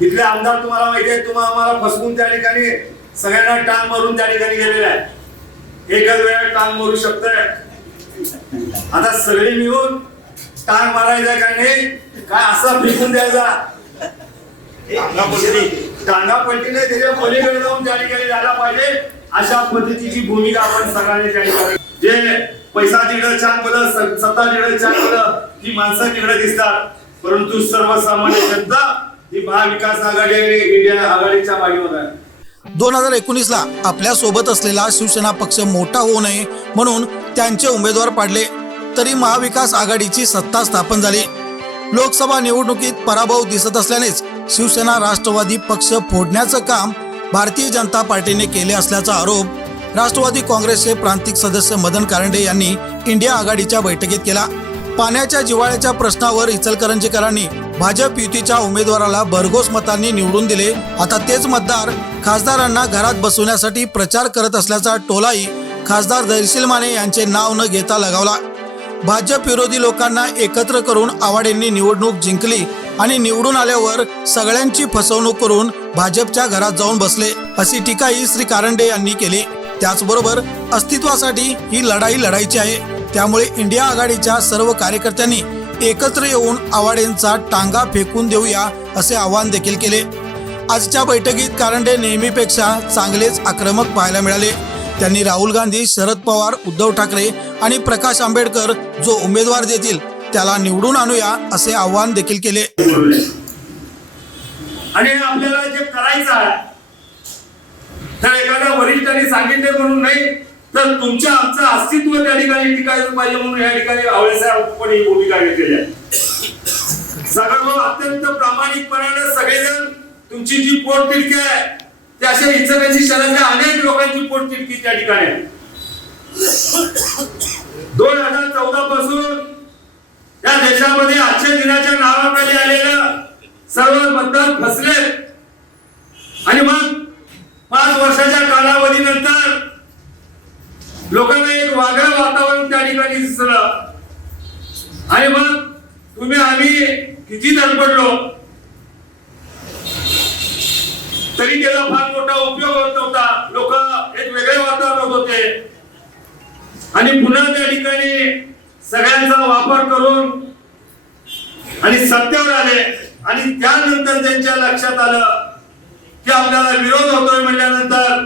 इथले आमदार तुम्हाला माहिती आहे तुम्हाला आम्हाला फसवून त्या ठिकाणी सगळ्यांना टांग मारून त्या ठिकाणी गेलेले आहे एकच वेळा टांग मारू शकतोय. आता सगळे मिळून टांग मारायचा काय नाही काय असा फेकून द्यायचा? टांगा पलटीने त्याच्या पलीकडे जाऊन त्या ठिकाणी जायला पाहिजे. अशा पद्धतीची भूमिका आपण सगळ्यांनी त्या ठिकाणी जे पैसा तिकडे छान बोलत सत्ता तिकडे छान बोलत ही माणसं तिकडे दिसतात. परंतु सर्वसामान्य जनता ही महाविकास आघाडी आणि इंडिया आघाडीच्या पाठीवर आहे दोन हजार एकोणीसला आपल्यासोबत असलेला शिवसेना पक्ष मोठा होऊ नये म्हणून त्यांचे उमेदवार पाडले तरी महाविकास आघाडीची सत्ता स्थापन झाली. लोकसभा निवडणुकीत पराभव दिसत असल्यानेच शिवसेना राष्ट्रवादी पक्ष फोडण्याचं काम भारतीय जनता पार्टीने केले असल्याचा आरोप राष्ट्रवादी काँग्रेसचे प्रांतिक सदस्य मदन कारंडे यांनी इंडिया आघाडीच्या बैठकीत केला. पाण्याच्या जिवाळ्याच्या प्रश्नावर इचलकरंजीकरांनी भाजप युतीच्या उमेदवाराला भरघोस मतांनी निवडून दिले. आता तेच मतदार खासदारांना घरात बसवण्यासाठी प्रचार करत असल्याचा टोलाही खासदार धैर्यशील माने यांचे नाव न घेता लगावला. भाजप विरोधी लोकांना एकत्र करून आवाडेंनी निवडणूक जिंकली आणि निवडून आल्यावर सगळ्यांची फसवणूक करून भाजपच्या घरात जाऊन बसले अशी टीकाही श्री कारंडे यांनी केली. त्याचबरोबर अस्तित्वासाठी ही लढाई लढायची आहे. त्यामुळे इंडिया आघाडीच्या सर्व कार्यकर्त्यांनी एकत्र येऊन आवाडेंचा टांगा फेकून देऊया असे आवाहन देखील केले. आजच्या बैठकीत कारंडे नेहमीपेक्षा चांगलेच आक्रमक पाहायला मिळाले. त्यांनी राहुल गांधी शरद पवार उद्धव ठाकरे आणि प्रकाश आंबेडकर जो उमेदवार देतील त्याला निवडून आणूया असे आवाहन देखील केले. आणि आपल्याला जे करायचं आहे तर एखाद्या वरिष्ठांनी सांगितले म्हणून नाही तर तुमच्या आमचं अस्तित्व त्या ठिकाणी टिकायचं पाहिजे म्हणून या ठिकाणी आवळेसाहेब पण ही भूमिका घेतलेली आहे. सगळं अत्यंत प्रामाणिकपणाने सगळेजण तुमची जी पोटतिडकी आहे ते अशा इचकांची शहरातल्या अनेक लोकांची पोटतिडकी त्या ठिकाणी आहे. दोन हजार चौदा पासून या देशामध्ये आजच्या दिनाच्या नावाखाली आलेलं सर्व मतदार फसले आणि मग पाच वर्षाच्या कालावधीनंतर लोकांना एक वागळं वातावरण त्या ठिकाणी दिसलं. आणि मग तुम्ही आम्ही किती धडपडलो तरी त्याचा फार मोठा उपयोग होत नव्हता. लोक एक वेगळे वातावरण होते. आणि पुन्हा त्या ठिकाणी सगळ्यांचा वापर करून आणि सत्तेवर आले. आणि त्यानंतर त्यांच्या लक्षात आलं की आपल्याला विरोध होतोय म्हणल्यानंतर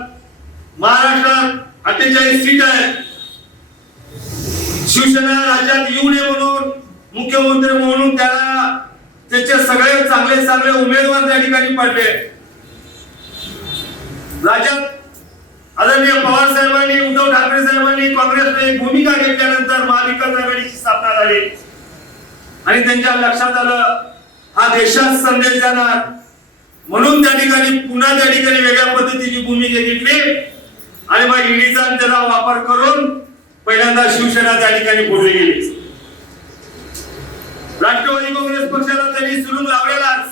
महाराष्ट्रात अठ्ठेचाळीस सीट आहेत शिवसेना राज्यात येऊ नये म्हणून मुख्यमंत्री म्हणून त्याला त्याचे सगळे चांगले चांगले उमेदवार त्या ठिकाणी पडले. राज्यात आदरणीय पवार साहेबांनी उद्धव ठाकरे साहेबांनी काँग्रेसने भूमिका घेतल्यानंतर महाविकास आघाडीची स्थापना झाली. आणि त्यांच्या लक्षात आलं हा देशात संदेश जाणार. म्हणून त्या ठिकाणी पुन्हा त्या ठिकाणी वेगळ्या पद्धतीची भूमिका घेतली. आणि मग ईडीचा त्याचा वापर करून पहिल्यांदा शिवसेना त्या ठिकाणी फोडली गेली. राष्ट्रवादी काँग्रेस पक्षाला त्यांनी सुरून लावलेलाच.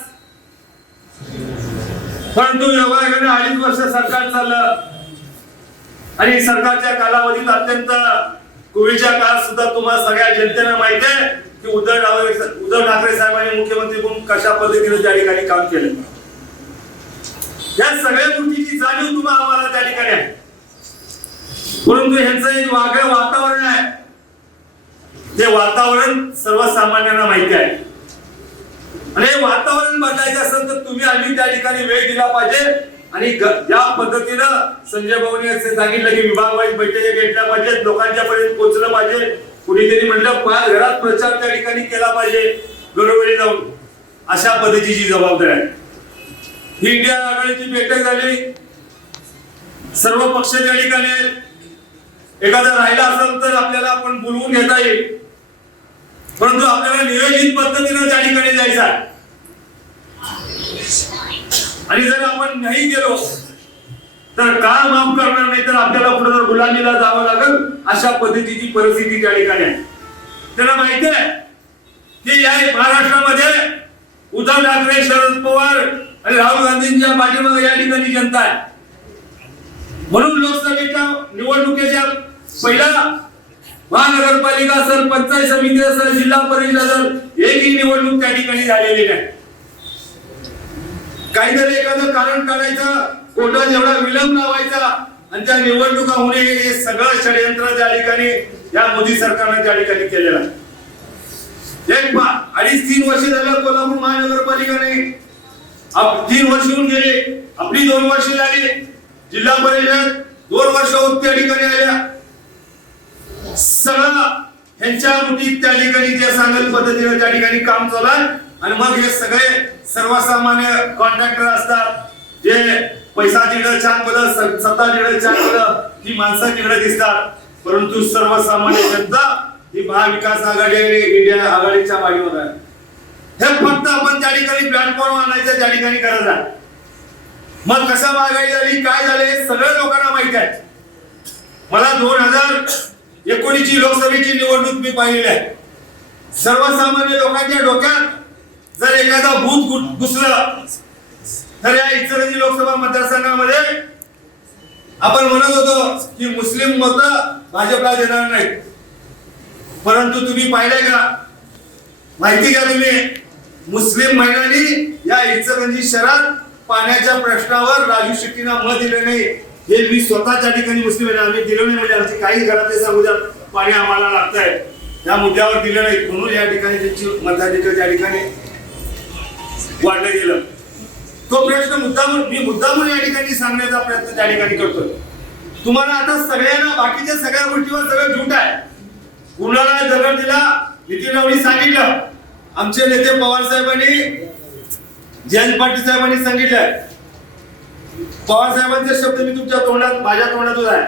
परंतु योगायोगाने अडीच वर्ष सरकार चाललं. आणि सरकारच्या कालावधीत अत्यंत कोविडच्या काळात सुद्धा तुम्हाला सगळ्या जनतेनं माहिती आहे की उद्धव ठाकरे उद्धव ठाकरे साहेबांनी मुख्यमंत्री म्हणून कशा पद्धतीने त्या ठिकाणी काम केलं. या सगळ्या गोष्टीची जाणीव तुम्हाला आम्हाला त्या ठिकाणी आहे. परंतु ह्यांचं एक वागळं वातावरण आहे. ते वातावरण सर्वसामान्यांना माहिती आहे. आणि वातावरण बदलायचं असेल तर तुम्ही आम्ही त्या ठिकाणी वेळ दिला पाहिजे. आणि ज्या पद्धतीनं संजय भाऊनी असे सांगितलं की विभाग वाईज बैठकी घेतल्या पाहिजेत लोकांच्या पर्यंत पोहोचलं पाहिजे. कुणीतरी म्हणलं पाच घरात प्रचार त्या ठिकाणी केला पाहिजे घरोघरी जाऊन. अशा पद्धतीची जबाबदारी आहे. ही इंडिया आघाडीची बैठक झाली. सर्व पक्ष त्या ठिकाणी आहेत. एखादा राहिला असेल तर आपल्याला आपण बोलवून घेता येईल. परंतु आपल्याला नियोजित पद्धतीनं त्या ठिकाणी जायचं आहे. आणि जर आपण नाही गेलो तर काय माफ करणार नाही तर आपल्याला पुढे जर गुलामीला जावं लागेल. अशा पद्धतीची परिस्थिती त्या ठिकाणी आहे. त्यांना माहिती आहे की या महाराष्ट्रामध्ये उद्धव ठाकरे शरद पवार आणि राहुल गांधींच्या पाठीमागे या ठिकाणी जनता आहे. म्हणून लोकसभेच्या निवडणुकीच्या पहिला महानगरपालिका असेल पंचायत समिती असेल जिल्हा परिषद असेल एकही निवडणूक त्या ठिकाणी झालेली नाही. काहीतरी एखादं कारण काढायचं कोर्टात एवढा विलंब लावायचा आणि त्या निवडणुका होणे हे सगळं षडयंत्र त्या ठिकाणी या मोदी सरकारनं त्या ठिकाणी केलेलं आहे. एक अडीच तीन वर्ष झालं कोल्हापूर महानगरपालिका तीन वर्ष होऊन गेले आपली दोन वर्ष लागली. जिल्हा परिषद दोन वर्ष होत त्या ठिकाणी आल्या. सगळं ह्यांच्या मुठीत त्या ठिकाणी जे सांगत पद्धतीने त्या ठिकाणी काम चालू आणि मग हे सगळे सर्वसामान्य कॉन्ट्रॅक्टर असतात. जे पैसा तिकडं छान बघत सत्ता तिकडे छान बघत ही माणसं तिकडे दिसतात. परंतु सर्वसामान्य जनता ही महाविकास आघाडी आणि इंडिया आघाडीच्या पाठीवर आहे. हे फक्त आपण त्या ठिकाणी प्लॅटफॉर्म आणायचं त्या ठिकाणी गरज आहे. मग कसं महागाई झाली काय झाले सगळ्या सगळं लोकांना माहिती आहे. मला दोन हजार एकोणीसची लोकसभेची निवडणूक मी पाहिलेली आहे. सर्वसामान्य लोकांच्या डोक्यात जर एखादा भूत घु- घुसलं तर या इचलकरंजी लोकसभा मतदारसंघामध्ये आपण म्हणत होतो की मुस्लिम मत भाजपला देणार नाहीत. परंतु तुम्ही पाहिलंय का? माहिती घ्या तुम्ही. मुस्लिम महिलांनी या इचलकरंजी शहरात पाण्याच्या प्रश्नावर राजू शेट्टींना मत दिले नाही. हे मी स्वतः त्या ठिकाणी मुस्लिम आहे आम्ही दिलं नाही म्हणजे आमची काही घरातले सांगू पाणी आम्हाला लागतंय. या मुद्द्यावर दिलं नाही. म्हणून या ठिकाणी त्यांची मताधिकार त्या ठिकाणी वाढलं गेलं. तो प्रश्न मुद्दाम मी मुद्दामून या ठिकाणी सांगण्याचा प्रयत्न त्या ठिकाणी करतोय. तुम्हाला आता सगळ्यांना बाकीच्या सगळ्या गोष्टीवर सगळं झूट आहे. कुणाला दगड दिला? नितीन राऊनी सांगितलं. आमचे नेते पवार साहेबांनी जयंत पाटील साहेबांनी सांगितलं. पवारसाहेबांचे शब्द मी तुमच्या तोंडात माझ्या तोंडातून आहे.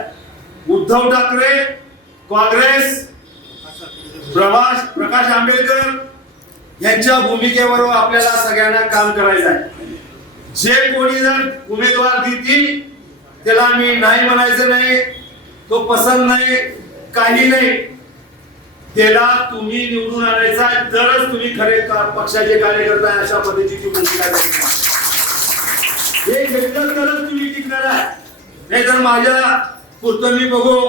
उद्धव ठाकरे काँग्रेस प्रभास प्रकाश आंबेडकर यांच्या भूमिकेबरोबर आपल्याला सगळ्यांना काम करायचं आहे. जे कोणी जर उमेदवार देतील त्याला मी नाही म्हणायचं नाही तो पसंत नाही काही नाही. त्याला तुम्ही निवडून आणायचा तरच तुम्ही खरे का- पक्षाचे कार्यकर्ता अशा पद्धतीची भूमिका हे घेतलं करा. नाही तर माझ्या पुरतं मी बघू.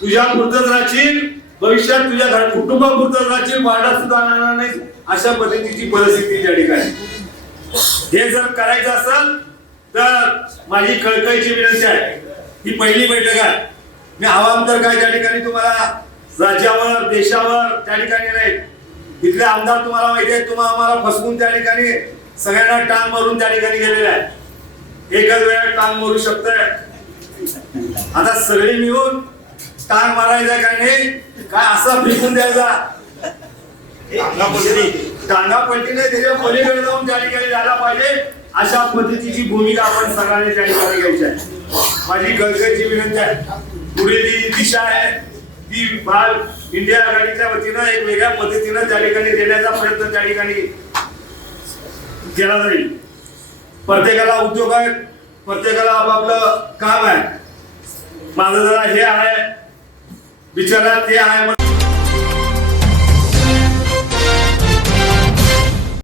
तुझ्या पुरतच राहशील भविष्यात तुझ्या घर कुटुंबापुरतच राहशील वाडा सुद्धा राहणार नाही अशा पद्धतीची परिस्थिती त्या ठिकाणी. हे जर करायचं असेल तर माझी कळकळीची विनंती आहे. ही पहिली बैठक आहे. मी आवाम तर काय त्या ठिकाणी तुम्हाला राज्यावर देशावर त्या ठिकाणी नाही. इथले आमदार तुम्हाला माहिती आहे तुम्हाला आम्हाला फसवून त्या ठिकाणी सगळ्यांना टांग मारून त्या ठिकाणी गेलेला आहे एकच वेळा टांग मारू शकतोय. आता सगळे मिळून टांग मारायचा काय नाही काय असा फेकून द्यायचा? टांगा पलटीने त्याच्या पलीकडे जाऊन त्या ठिकाणी जायला पाहिजे. अशा पद्धतीची भूमिका आपण सगळ्यांनी त्या ठिकाणी घ्यायची आहे. माझी गळगळची विनंती आहे. पुढे जी दिशा आहे ती बाल इंडिया आघाडीच्या वतीनं एक वेगळ्या पद्धतीनं त्या ठिकाणी देण्याचा प्रयत्न त्या ठिकाणी केला जाईल. प्रत्येकाला उद्योग आहे प्रत्येकाला आपापलं काम आहे. माझं जरा हे आहे बिचारा ते आहे